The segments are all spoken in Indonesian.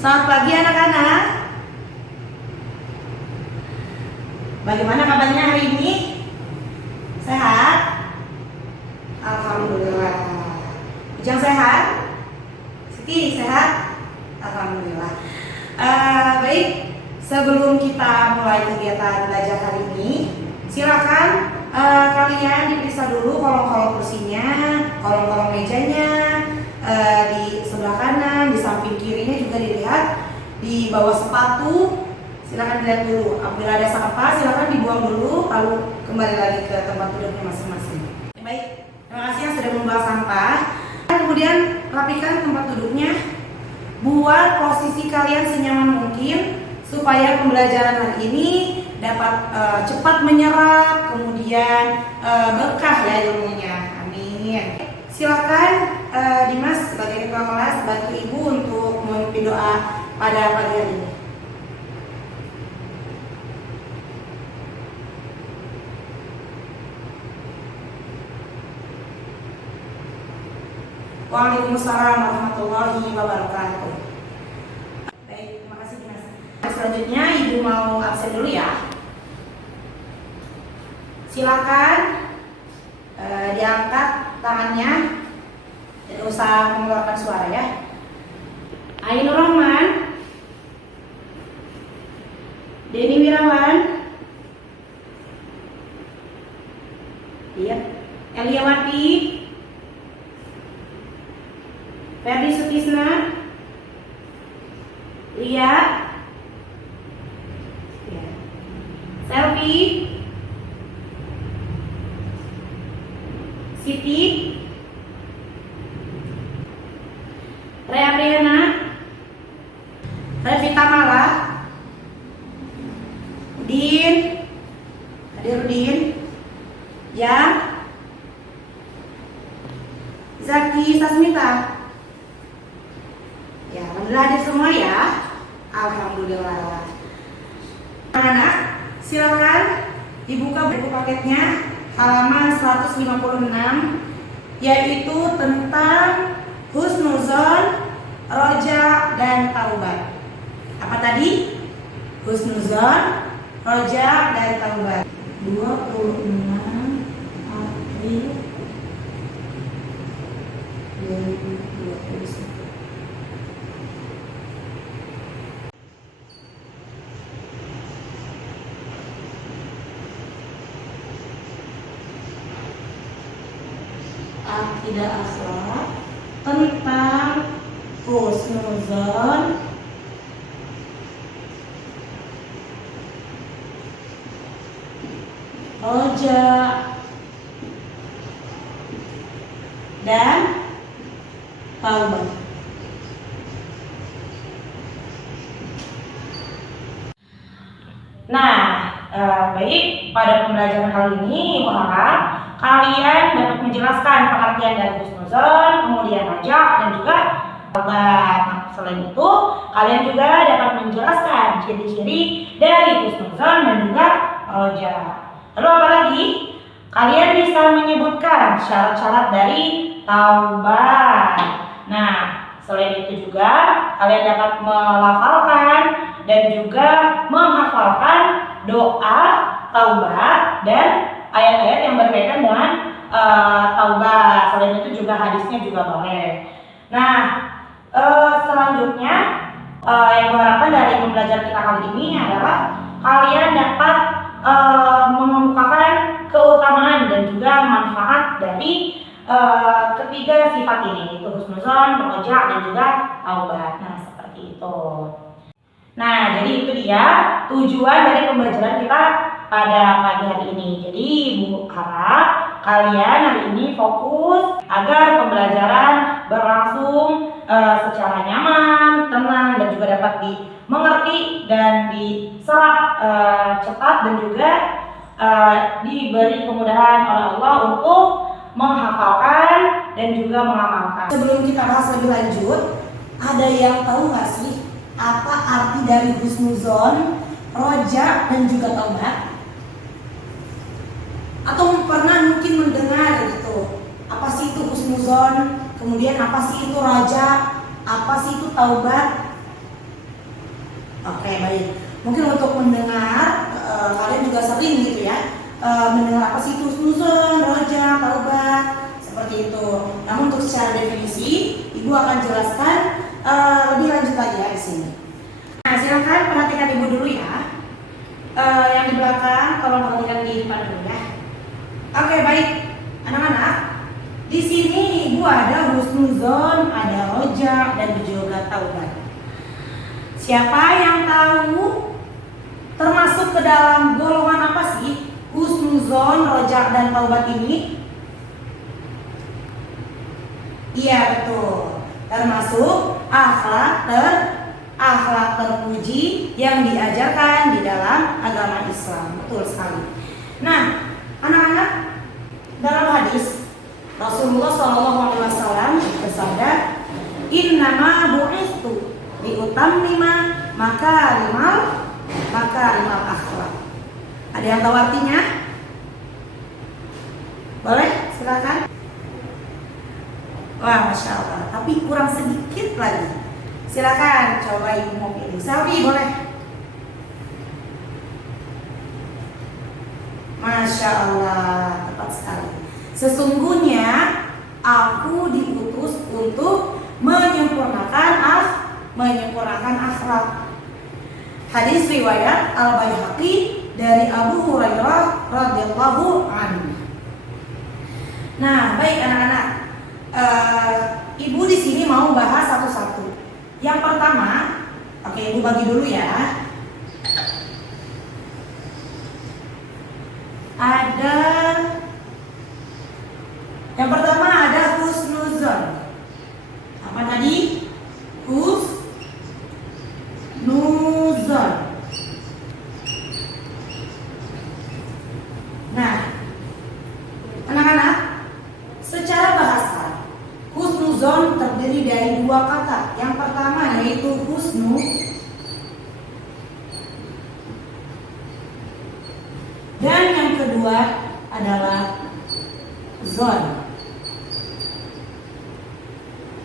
Selamat pagi anak-anak. Bagaimana kabarnya hari ini? Sehat? Alhamdulillah. Ujang sehat? Siti sehat? Alhamdulillah. Baik, sebelum kita mulai kegiatan belajar hari ini, silakan kalian diperiksa dulu kolong-kolong kursinya, kolong-kolong mejanya, di sebelah kanan, di samping kirinya juga dilihat, di bawah sepatu silakan dilihat dulu. Apabila ada sampah silakan dibuang dulu, lalu kembali lagi ke tempat duduknya masing-masing. Baik, terima kasih yang sudah membawa sampah. Kemudian rapikan tempat duduknya, buat posisi kalian senyaman mungkin supaya pembelajaran hari ini dapat cepat menyerap, kemudian berkah ya ilmunya. Amin. Silakan Dimas sebagai ketua kelas bantu ibu untuk memimpin doa pada pagi hari ini. Waalaikumsalam warahmatullahi wabarakatuh. Baik, terima kasih Dimas. Selanjutnya ibu mau absen dulu ya. Silakan diangkat tangannya, tidak usah mengeluarkan suara ya. Ainur Rahman, Denny Wirawan, iya, Eliawati, Ferdi Sutisna, Lia, ya. Selvi, Siti, Rea Briana, Revita Mala, Udin, hadir Udin, Jan, Zaki Sasmita. Ya, alhamdulillah hadir semua ya. Alhamdulillah. Anak, silakan dibuka buku paketnya halaman 156, yaitu tentang husnuzon, roja, dan taubat. Apa tadi? Husnuzon, roja, dan taubat. 26 April 2021. Akidah akhlak tentang husnuzon, roja, dan taubat. Baik, pada pembelajaran kali ini ibu harap kalian dapat menjelaskan pengertian dari husnuzon, kemudian roja, dan juga taubat. Nah, selain itu, kalian juga dapat menjelaskan ciri-ciri dari husnuzon dan juga roja. Lalu apa lagi? Kalian bisa menyebutkan syarat-syarat dari taubat. Nah, selain itu juga kalian dapat melafalkan dan juga menghafalkan doa taubat dan ayat-ayat yang berkaitan dengan taubat. Selain itu juga hadisnya juga boleh. Nah, selanjutnya yang diharapkan dari pembelajaran kita kali ini adalah kalian dapat mengemukakan keutamaan dan juga manfaat dari ketiga sifat ini, yaitu husnuzon, roja, dan juga taubat. Nah, seperti itu. Nah, jadi itu dia tujuan dari pembelajaran kita pada pagi hari ini. Jadi ibu harap kalian hari ini fokus agar pembelajaran berlangsung secara nyaman, tenang, dan juga dapat dimengerti dan diserap cepat, dan juga diberi kemudahan oleh Allah untuk menghafalkan dan juga mengamalkan. Sebelum kita bahas lebih lanjut, ada yang tahu nggak sih apa arti dari husnuzon, roja, dan juga taubat? Atau pernah mungkin mendengar gitu, apa sih itu husnuzon, kemudian apa sih itu roja, apa sih itu taubat? Oke, baik. Mungkin untuk mendengar, kalian juga sering gitu ya, mendengar apa sih itu husnuzon, roja, taubat, seperti itu. Namun untuk secara definisi, Ibu akan jelaskan lebih lanjut lagi ya di sini. Nah, silakan perhatikan Ibu dulu ya. Yang di belakang, tolong perhatikan di depan dulu ya. Oke, baik, anak-anak. Di sini Ibu ada husnuzon, ada roja, dan juga taubat. Siapa yang tahu termasuk ke dalam golongan apa sih husnuzon, roja, dan taubat ini? Iya, betul. Termasuk akhlak terpuji yang diajarkan di dalam agama Islam. Betul sekali. Nah, anak-anak, dalam hadis Rasulullah SAW bersabda, "Innama bu'istu liutammima makarimal akhlak." Ada yang tahu artinya? Boleh, silakan. Wah, Masya Allah, tapi kurang sedikit lagi. Silakan, coba Ibu mau pilih. Selfie boleh. Masya Allah, tepat sekali. Sesungguhnya aku diutus untuk menyempurnakan akhlak. Hadis riwayat Al-Baihaqi dari Abu Hurairah radhiyallahu anhu. Nah, baik anak-anak, Ibu di sini mau bahas satu-satu. Yang pertama, oke, Ibu bagi dulu ya. Yang pertama ada husnuzon. Apa tadi? Husnuzon. Nah, anak-anak, secara bahasa husnuzon terdiri dari dua kata. Yang pertama yaitu husnu, dan yang kedua adalah zon.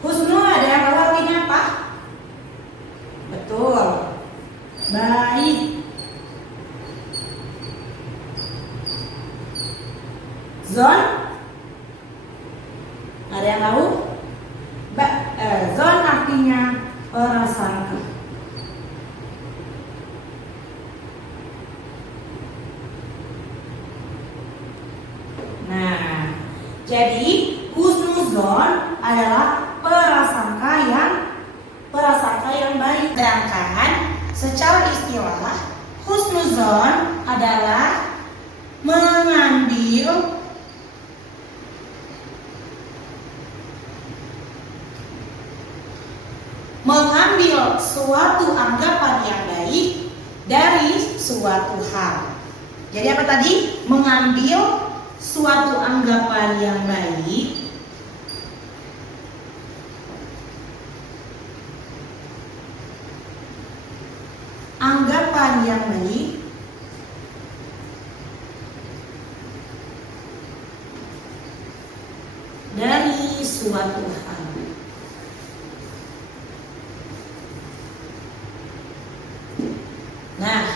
Husnu ada yang tahu artinya apa? Betul, baik. Zon ada yang tahu? Zon artinya prasangka. Nah, jadi husnuzon adalah prasangka yang baik. Sedangkan secara istilah husnuzon adalah mengambil suatu anggapan yang baik dari suatu hal. Jadi apa tadi? Mengambil suatu anggapan yang baik dari suatu hal. Nah,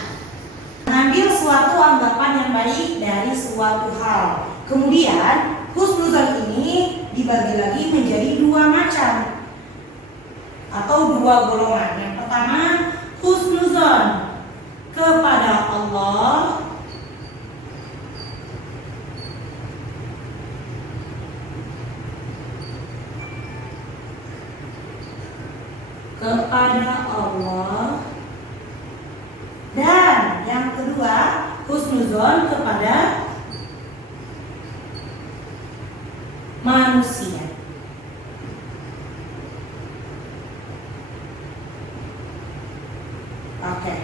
mengambil suatu anggapan yang baik dari suatu hal. Kemudian husnuzon ini dibagi lagi menjadi dua macam atau dua golongan. Yang pertama, husnuzon kepada Allah, dan yang kedua husnuzon kepada manusia. Oke.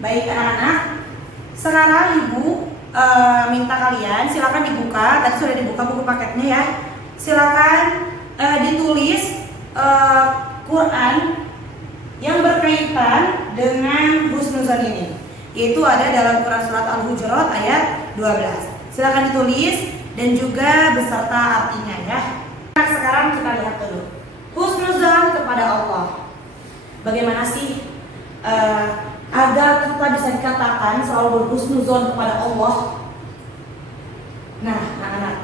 Baik anak-anak, sekarang Ibu minta kalian silakan dibuka. Tadi sudah dibuka buku paketnya ya. Silakan ditulis Quran yang berkaitan dengan husnuzon ini, yaitu ada dalam Quran surat Al-Hujurat ayat 12. Silakan ditulis dan juga beserta artinya ya. Sekarang kita lihat dulu husnuzon kepada Allah. Bagaimana sih agar kita bisa dikatakan selalu berhusnuzon kepada Allah? Nah, anak-anak,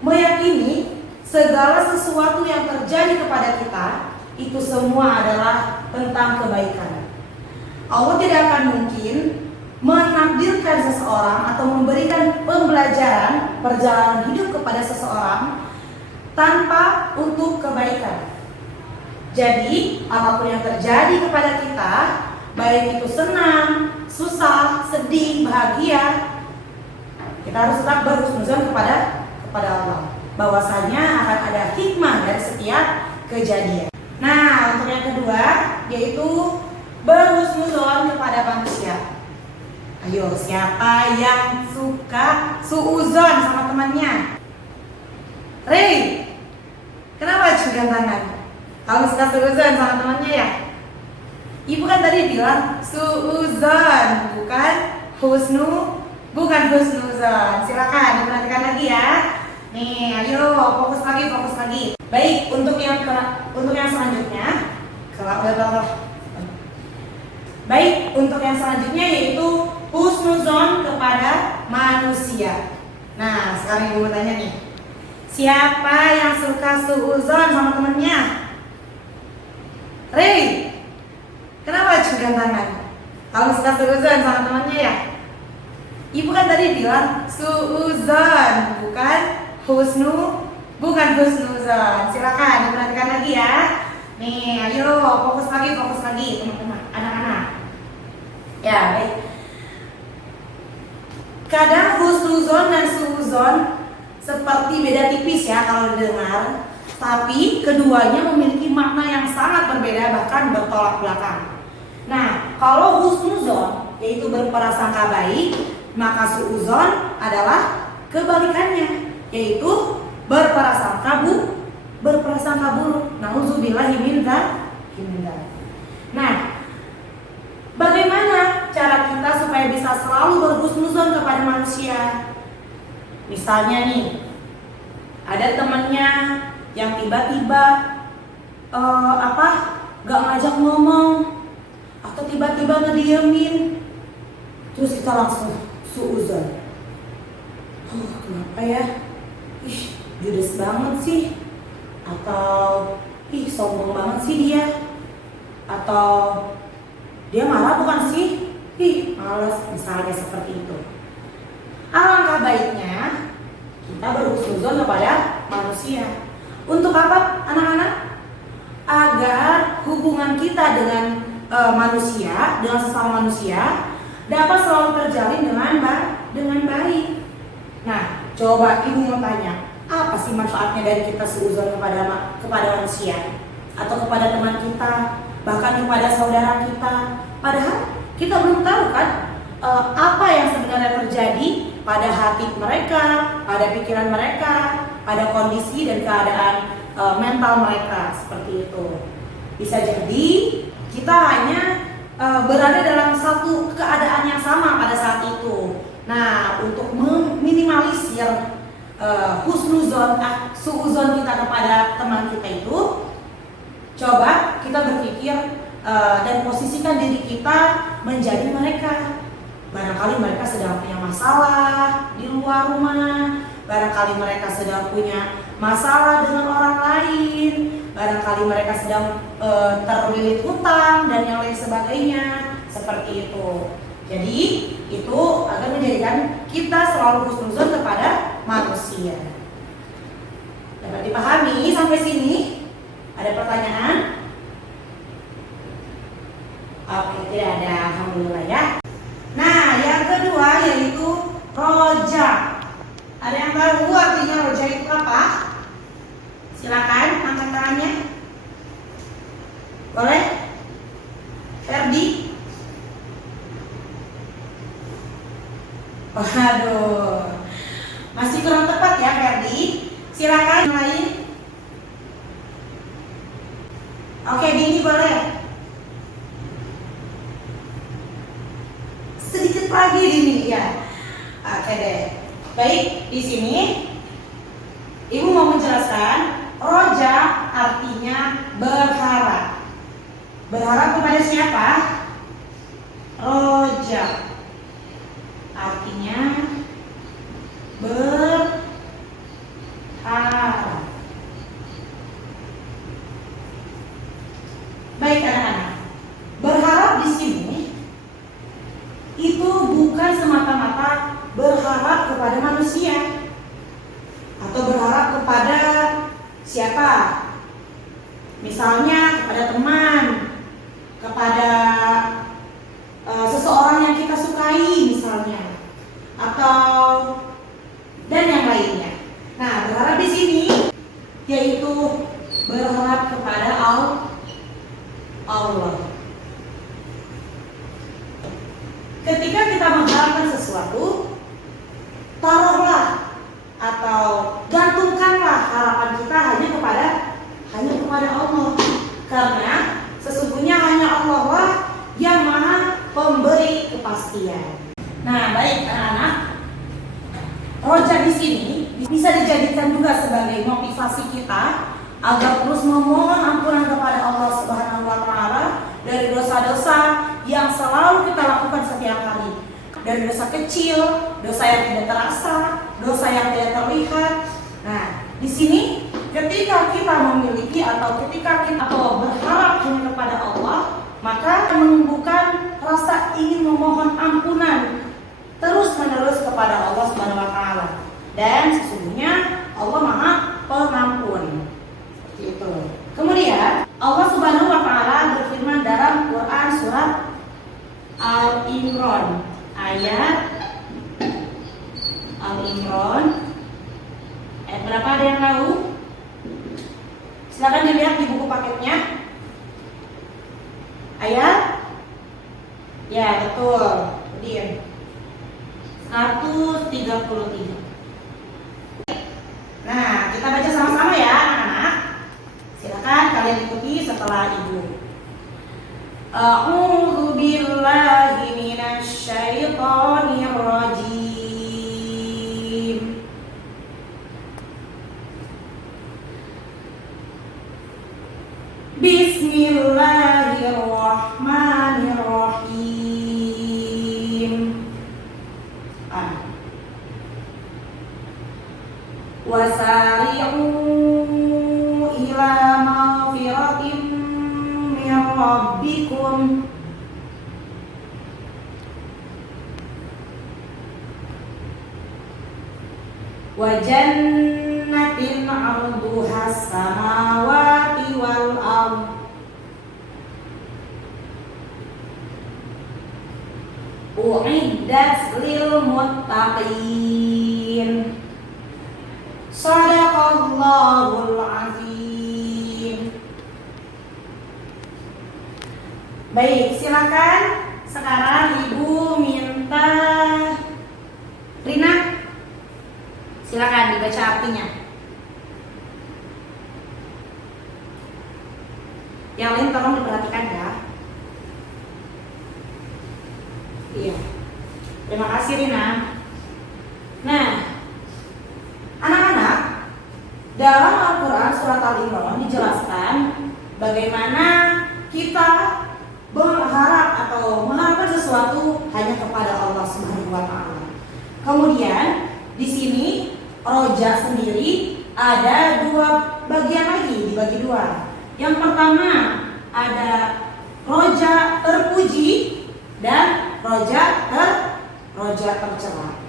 meyakini segala sesuatu yang terjadi kepada kita itu semua adalah tentang kebaikan. Allah tidak akan mungkin menakdirkan seseorang atau memberikan pembelajaran perjalanan hidup kepada seseorang tanpa untuk kebaikan. Jadi, apapun yang terjadi kepada kita, baik itu senang, susah, sedih, bahagia, kita harus tetap berhusnuzon kepada Allah. Bahwasanya akan ada hikmah dari setiap kejadian. Nah, untuk yang kedua yaitu berhusnuzon kepada manusia. Ayo, siapa yang suka suuzon sama temannya? Rey, kenapa curi tangan? Kamu suka suuzon sama temannya ya? Ibu kan tadi bilang suuzon, bukan husnuzon. Silakan diperhatikan lagi ya. Nih, ayo fokus lagi. Baik, untuk yang selanjutnya, baik, untuk yang selanjutnya yaitu husnuzon kepada manusia. Nah, sekarang ibu mau tanya nih, siapa yang suka suuzon sama temennya? Rey, kenapa curi tangan? Kamu suka suuzon sama temannya ya? Ibu kan tadi bilang suuzon, bukan husnuzon. Silakan diperhatikan lagi ya. Nih, ayo fokus lagi teman-teman, anak-anak. Ya, baik. Kadang husnuzon dan suuzon seperti beda tipis ya kalau didengar, tapi keduanya memiliki makna yang sangat berbeda, bahkan bertolak belakang. Nah, kalau husnuzon yaitu berprasangka baik, maka suuzon adalah kebalikannya, yaitu berprasangka buruk. Nauzubillahi min dzalik. Nah, bagaimana cara kita supaya bisa selalu berhusnuzon kepada manusia? Misalnya nih, ada temannya yang tiba-tiba gak ngajak ngomong, atau tiba-tiba ngediemin, terus kita langsung suuzon. Kenapa ya? Judes banget sih. Atau sombong banget sih dia. Atau dia marah bukan sih? Males, misalnya seperti itu. Alangkah baiknya kita berhusnuzon kepada manusia. Untuk apa, anak-anak? Agar hubungan kita dengan manusia, dengan sesama manusia dapat selalu terjalin dengan baik. Nah, coba ibu mau tanya, apa sih manfaatnya dari kita suuzon kepada manusia atau kepada teman kita, bahkan kepada saudara kita? Padahal kita belum tahu kan apa yang sebenarnya terjadi pada hati mereka, pada pikiran mereka, pada kondisi dan keadaan mental mereka seperti itu. Bisa jadi kita hanya berada dalam satu keadaan yang sama pada saat itu. Nah, untuk meminimalisir suuzon kita kepada teman kita itu, coba kita berpikir dan posisikan diri kita menjadi mereka. Barangkali mereka sedang punya masalah di luar rumah, barangkali mereka sedang punya masalah dengan orang lain, barangkali mereka sedang terlilit hutang dan yang lain sebagainya, seperti itu. Jadi itu akan menjadikan kita selalu husnuzon kepada manusia. Dapat dipahami sampai sini? Ada pertanyaan? Oke, tidak ada, alhamdulillah ya. Nah, yang kedua yaitu roja. Ada yang tahu artinya roja itu apa? Silakan angkat tangannya. Boleh? Ferdi? Waduh, masih kurang tepat ya Ferdi. Silakan yang lain. Oke, Dini boleh. Sedikit lagi Dini ya. Oke deh. Baik, di sini Ibu mau menjelaskan roja artinya berharap. Berharap kepada siapa? Roja. Artinya berharap. Baik anak-anak, berharap di sini itu bukan semata-mata berharap kepada manusia atau berharap kepada siapa? Misalnya kepada teman, kepada seseorang yang kita sukai misalnya, atau dan yang lainnya. Nah, berharap di sini yaitu berharap kepada Allah. Ketika kita mengharapkan sesuatu, taruhlah atau gantungkanlah harapan kita hanya kepada Allah, karena sesungguhnya hanya Allah lah yang maha pemberi kepastian. Nah, baik anak-anak, roja di sini bisa dijadikan juga sebagai motivasi kita agar terus memohon ampunan kepada Allah Subhanahu wa Ta'ala dari dosa-dosa yang selalu kita lakukan setiap hari, dari dosa kecil, dosa yang tidak terasa, dosa yang tidak terlihat. Nah, di sini ketika kita memiliki atau ketika kita berharap hanya kepada Allah, maka menumbuhkan rasa ingin memohon ampunan terus-menerus kepada Allah Subhanahu wa Ta'ala. Dan sesungguhnya Allah Maha Pengampun. Seperti itu. Kemudian Allah Subhanahu wa Ta'ala berfirman dalam Quran surat Al-Imran ayat berapa, ada yang tahu? Silakan dilihat di buku paketnya. Ayat? Ya, betul. Kemudian 133. Nah, kita baca sama-sama ya anak-anak. Silakan kalian ikuti setelah ibu. A'udzu billahi minasy syaithanir rajim. Bismillahirrahmanirrahim. Wasari'u ila maghfiratin min rabbikum wa jannatin 'arduha as-samawati wal ardh u'iddat lil muttaqin. Shadaqallahul azim. Baik, silakan. Sekarang ibu minta Rina, silakan dibaca artinya. Yang lain tolong diperhatikan ya. Iya. Terima kasih Rina. Nah, anak-anak, dalam Al-Quran surat Al-Imran dijelaskan bagaimana kita berharap atau mengharapkan sesuatu hanya kepada Allah Subhanahu wa Ta'ala. Kemudian di sini roja sendiri ada dua bagian lagi, dibagi dua. Yang pertama ada roja terpuji dan roja tercela.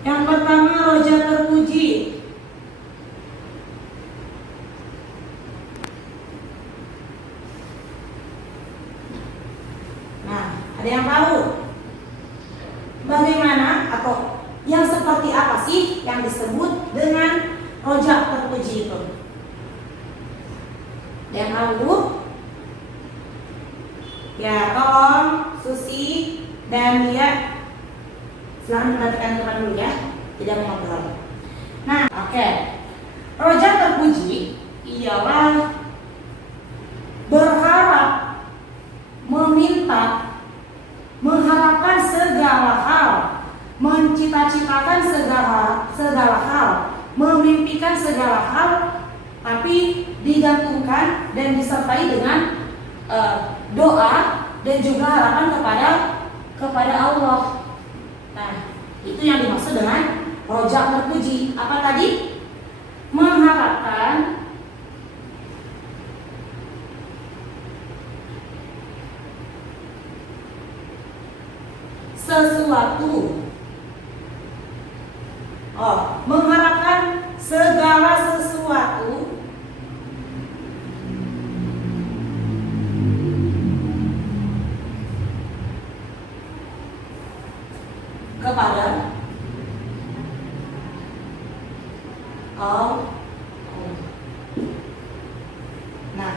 Yang pertama roja terpuji. Nah, ada yang tahu bagaimana atau yang seperti apa sih yang disebut dengan roja terpuji itu? Ada yang tahu? Ya, tolong Susi dan Lia silahkan perhatikan teman dulu ya, tidak mengobrol. Nah, oke. Roja terpuji ialah berharap, meminta, mengharapkan segala hal, mencita-citakan segala hal, memimpikan segala hal, tapi digantungkan dan disertai dengan doa dan juga harapan kepada Allah. Nah, itu yang dimaksud dengan roja terpuji. Apa tadi? Mengharapkan sesuatu. Mengharapkan segala sesuatu kepada Allah. Nah,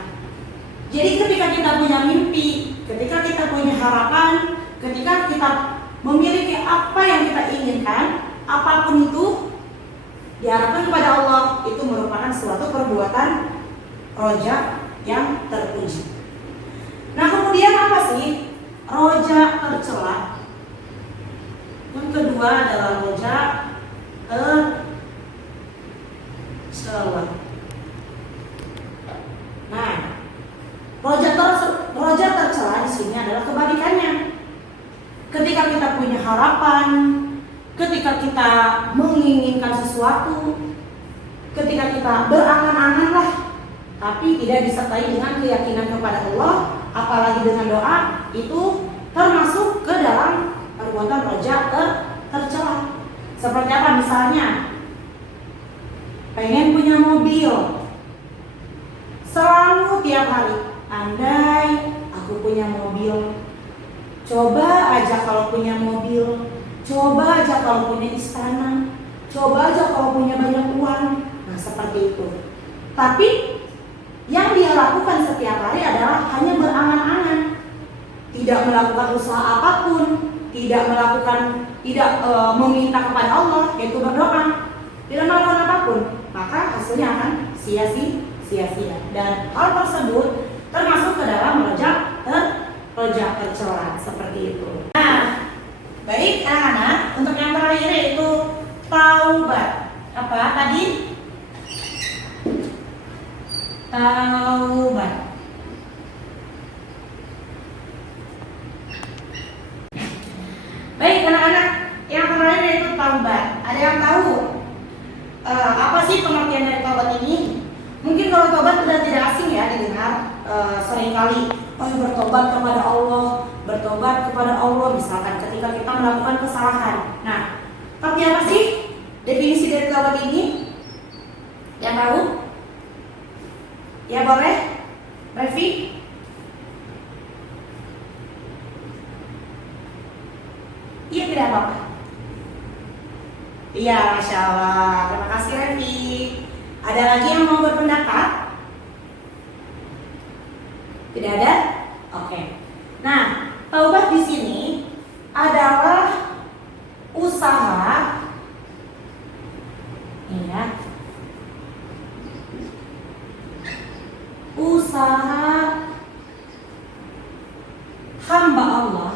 jadi ketika kita punya mimpi, ketika kita punya harapan, ketika kita memiliki apa yang kita inginkan, apapun itu diharapkan kepada Allah, itu merupakan suatu perbuatan roja yang terpuji. Nah, kemudian apa sih roja tercela? Yang kedua adalah roja tercela. Nah, roja tercela di sini adalah kebalikannya. Ketika kita punya harapan, ketika kita menginginkan sesuatu, ketika kita berangan-angan lah, tapi tidak disertai dengan keyakinan kepada Allah, apalagi dengan doa, itu termasuk ke dalam perbuatan roja tercela. Seperti apa misalnya? Pengen punya mobil, selalu tiap hari, andai aku punya mobil, coba aja kalau punya mobil, coba aja kalau punya istana, coba aja kalau punya banyak uang. Nah, seperti itu. Tapi yang dia lakukan setiap hari adalah hanya berangan-angan, tidak melakukan usaha apapun, tidak meminta kepada Allah, yaitu berdoa, tidak melakukan apapun, maka hasilnya akan sia-sia. Dan hal tersebut termasuk ke dalam roja tercela seperti itu. Nah, baik anak-anak, untuk yang terakhir yaitu taubat. Apa tadi? Taubat. Baik anak-anak, yang terakhir yaitu taubat. Ada yang tahu apa sih pengertian dari taubat ini? Mungkin kalau taubat sudah tidak asing ya didengar seringkali. Bertobat kepada Allah, misalkan ketika kita melakukan kesalahan. Nah, tapi apa sih definisi dari taubat ini? Yang tahu? Ya boleh, Revi? Iya, tidak apa-apa. Iya, Masya Allah. Terima kasih Revi. Ada lagi yang mau berpendapat? Tidak ada? Oke. Nah, taubat di sini adalah usaha, ya, usaha hamba Allah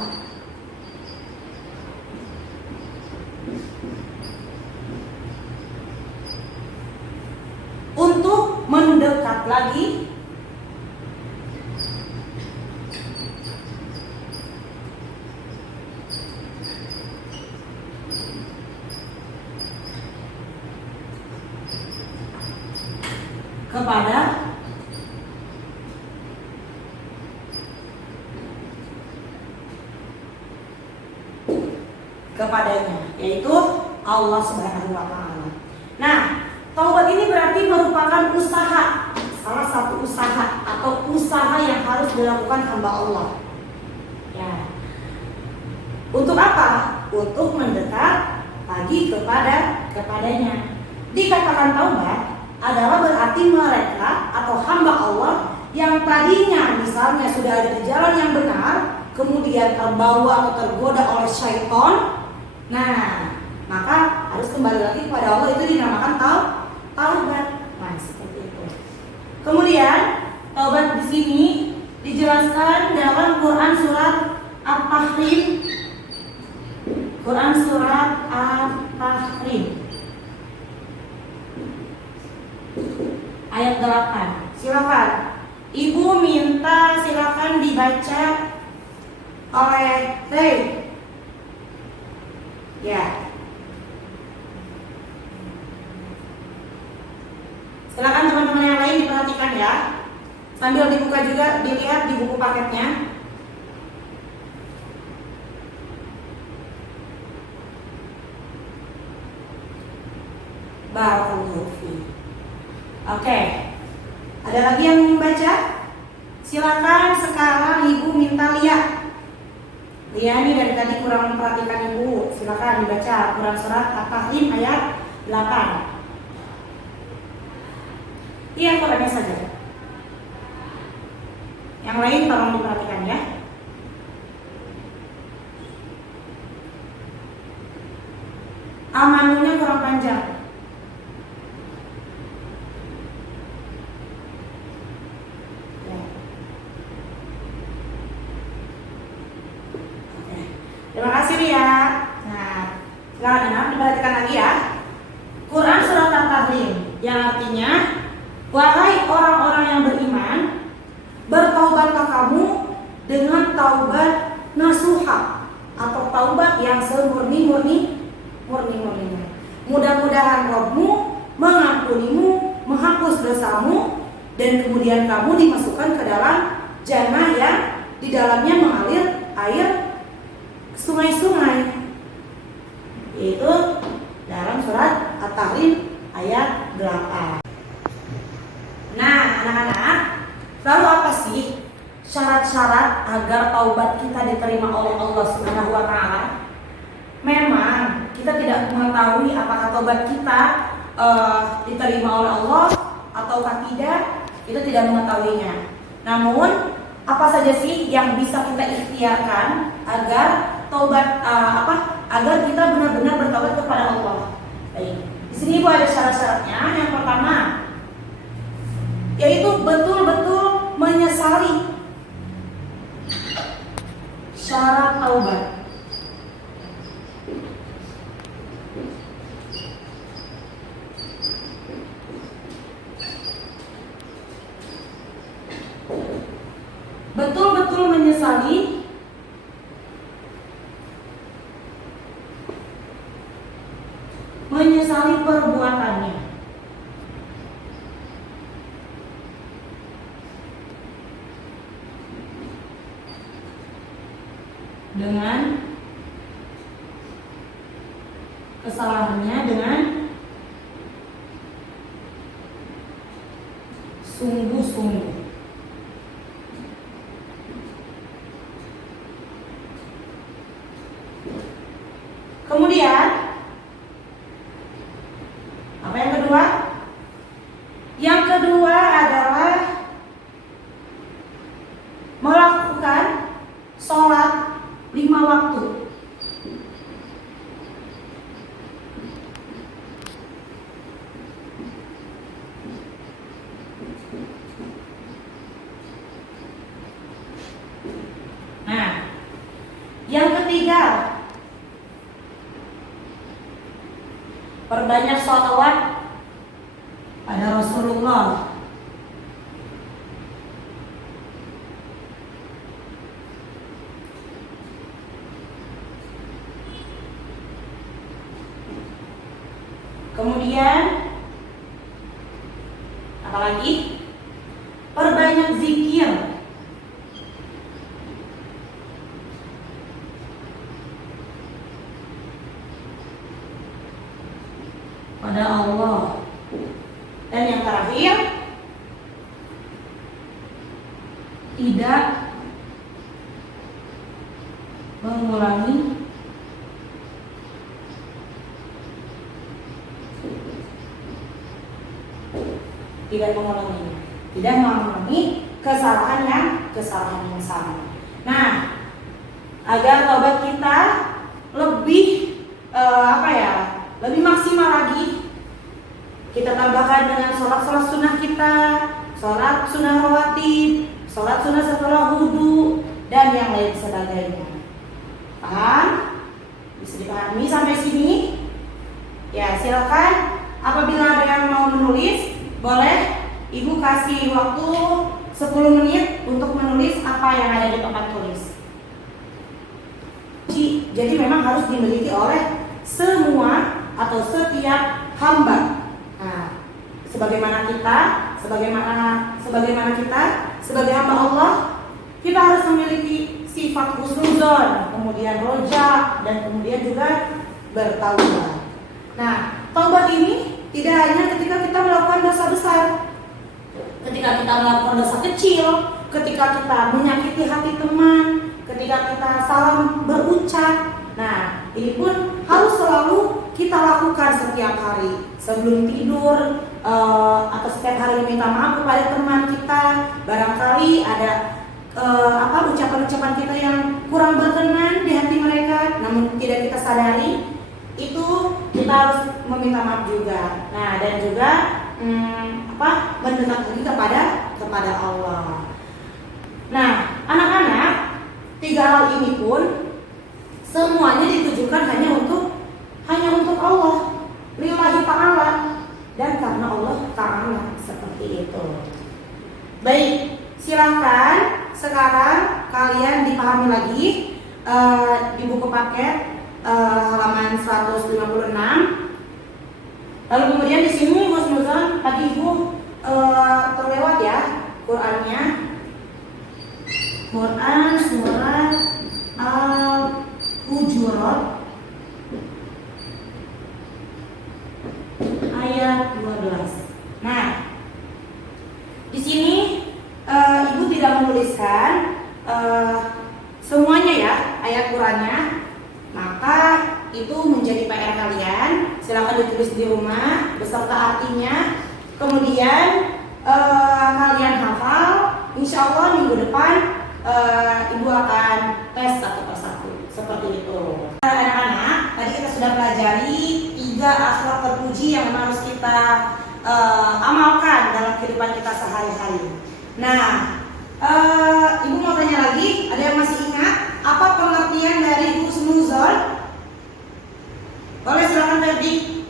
untuk mendekat lagi kepadanya, yaitu Allah Subhanahu wa Ta'ala. Nah, taubat ini berarti merupakan usaha, salah satu usaha atau usaha yang harus dilakukan hamba Allah. Ya. Untuk apa? Untuk mendekat lagi kepadanya. Dikatakan taubat adalah berarti mereka atau hamba Allah yang tadinya misalnya sudah ada di jalan yang benar, kemudian terbawa atau tergoda oleh syaitan. Nah, maka harus kembali lagi kepada Allah, itu dinamakan taubat. Nah, seperti itu. Kemudian taubat di sini dijelaskan dalam Quran surat At-Tahrim. Quran surat At-Tahrim ayat 8. Silakan Ibu minta silakan dibaca oleh Rey. Ya. Silakan teman-teman yang lain diperhatikan ya. Sambil dibuka juga, dilihat di buku paketnya. Barakallahu fi. Oke. Ada lagi yang membaca? Silakan sekarang Ibu minta lihat. Lia ini dari tadi kurang memperhatikan Ibu. Silakan dibaca Quran surat At-Tahrim ayat 8. Iya, Qurannya saja. Yang lain tolong diperhatikan ya. Amanunya kurang panjang. Terima kasih Ria. Nah, sekarang diperhatikan lagi ya. Quran surat At-Tahrim yang artinya, wahai orang-orang yang beriman, bertaubatlah kamu dengan taubat nasuha atau taubat yang semurni-murninya. Mudah-mudahan Rabbmu mengampunimu, menghapus dosamu, dan kemudian kamu dimasukkan ke dalam jannah yang di dalamnya mengalir air sungai-sungai, yaitu dalam surat At-Tahrim ayat 8. Nah, anak-anak, lalu apa sih syarat-syarat agar taubat kita diterima oleh Allah Subhanahu wa taala? Memang kita tidak mengetahui apakah taubat kita diterima oleh Allah ataukah tidak, itu tidak mengetahuinya. Namun, apa saja sih yang bisa kita ikhtiarkan agar taubat agar kita benar-benar bertaubat kepada Allah? Baik. Di sini Ibu ada syarat-syaratnya. Yang pertama yaitu betul-betul menyesali. Syarat taubat. Betul-betul menyesali perbuatannya. Dengan kesalahannya dengan sungguh-sungguh. Kemudian apa yang kedua? Yang kedua adalah melakukan sholat 5 waktu. Nah, yang ketiga, perbanyak sholawat pada Rasulullah. Kemudian apa lagi? Perbanyak zikir. Pada Allah. Dan yang terakhir, tidak mengulanginya. Tidak mengulangi kesalahan yang sama. Nah, agar taubat kita lebih lebih maksimal lagi, kita tambahkan dengan sholat sunnah kita, sholat sunnah rawatib, sholat sunnah setelah wudhu, dan yang lain sebagainya. Paham? Bisa dipahami sampai sini? Ya, silakan apabila ada yang mau menulis, boleh Ibu kasih waktu 10 menit untuk menulis apa yang ada di papan tulis. Jadi memang harus dimiliki oleh semua atau setiap hamba. Nah, sebagaimana kita sebagai hamba Allah, kita harus memiliki sifat husnuzon, kemudian rojak, dan kemudian juga bertaubat. Nah, taubat ini tidak hanya ketika kita melakukan dosa besar, ketika kita melakukan dosa kecil, ketika kita menyakiti hati teman, ketika kita salah berucap. Nah, ini pun harus selalu kita lakukan setiap hari sebelum tidur, atau setiap hari minta maaf kepada teman kita. Barangkali ada ucapan-ucapan kita yang kurang berkenan di hati mereka, namun tidak kita sadari, itu kita harus meminta maaf juga. Nah, dan juga mendekat lagi kepada Allah. Nah, anak-anak, 3 hal ini pun semuanya ditujukan hanya untuk Allah, lillahi ta'ala, dan karena Allah ta'ala, seperti itu. Baik, silakan sekarang kalian dipahami lagi di buku paket halaman 156. Lalu kemudian di sini husnuzon tadi Ibu terlewat ya Qurannya. Quran surat Al-Hujurat ayat 12. Nah, di sini Ibu tidak menuliskan semuanya ya ayat Qurannya, maka itu menjadi PR kalian. Silakan ditulis di rumah beserta artinya. Kemudian kalian hafal. Insya Allah minggu depan Ibu akan tes satu persatu seperti itu. Anak-anak, tadi kita sudah pelajari 3 akhlak terpuji yang harus kita amalkan dalam kehidupan kita sehari-hari. Nah, Ibu mau tanya lagi, ada yang masih ingat apa pengertian dari husnuzon? Boleh, silakan Ferdi.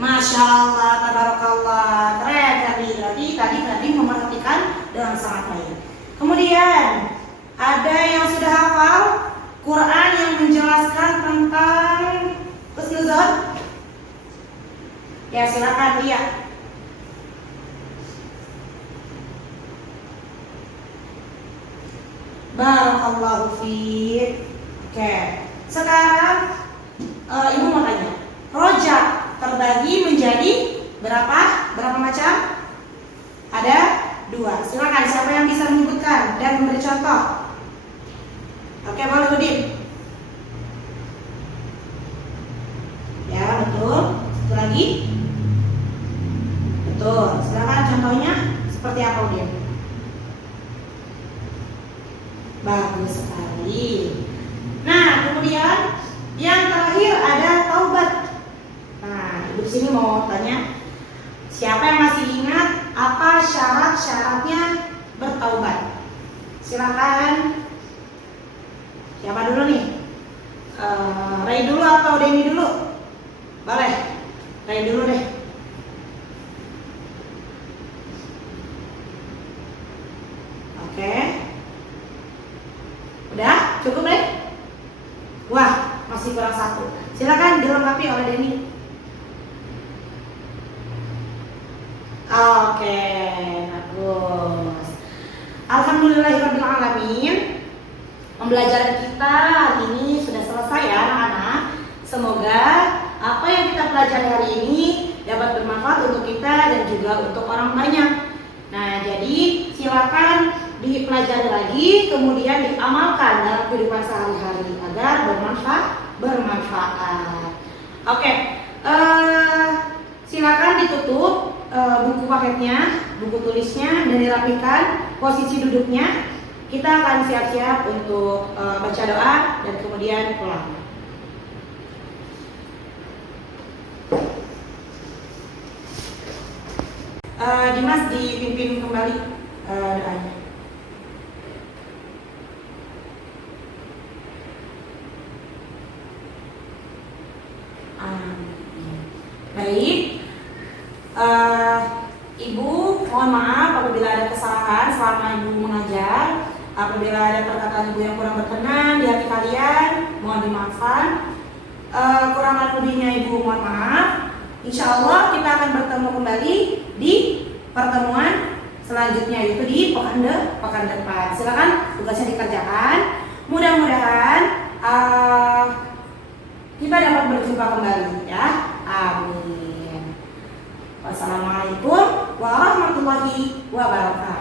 Masya Allah, tabarakallah, keren Ferdi. Tadi memperhatikan dengan sangat baik. Kemudian ada yang sudah hafal Quran yang menjelaskan tentang husnuzon? Ya, silakan lihat. Barakallahu fiik. Oke, sekarang Ibu mau tanya, rojak terbagi menjadi berapa macam? Ada 2. Silakan, siapa yang bisa menyebutkan dan memberi contoh? Oke, boleh Udin. Ya, betul. Satu lagi. Betul. Silakan contohnya seperti apa Udin? Bagus sekali. Nah, kemudian yang terakhir ada taubat. Nah, Ibu sini mau tanya, siapa yang masih ingat apa syarat-syaratnya bertaubat? Silakan. Siapa dulu nih? Ray dulu atau Denny dulu? Boleh. Ray dulu deh. Oke. Udah? Cukup deh? Wah, masih kurang 1. Silakan dilengkapi oleh Denny. Oke, bagus. Alhamdulillahirabbil alamin. Pembelajaran kita hari ini sudah selesai ya anak-anak. Semoga apa yang kita pelajari hari ini dapat bermanfaat untuk kita dan juga untuk orang banyak. Nah, jadi silakan dipelajari lagi, kemudian diamalkan dalam kehidupan sehari-hari agar bermanfaat. Oke, silakan ditutup buku paketnya, buku tulisnya, dan dirapikan posisi duduknya. Kita akan siap-siap untuk baca doa dan kemudian pulang. Dimas dipimpin kembali doanya. Baik. dimaafkan selama Ibu mengajar. Apabila ada perkataan Ibu yang kurang berkenan di hati kalian, mohon dimaafkan. Kurang lebihnya Ibu mohon maaf. Insya Allah kita akan bertemu kembali di pertemuan selanjutnya, yaitu di pekan depan. Silakan tugasnya dikerjakan. Mudah-mudahan kita dapat berjumpa kembali ya. Amin. Wassalamualaikum warahmatullahi wabarakatuh.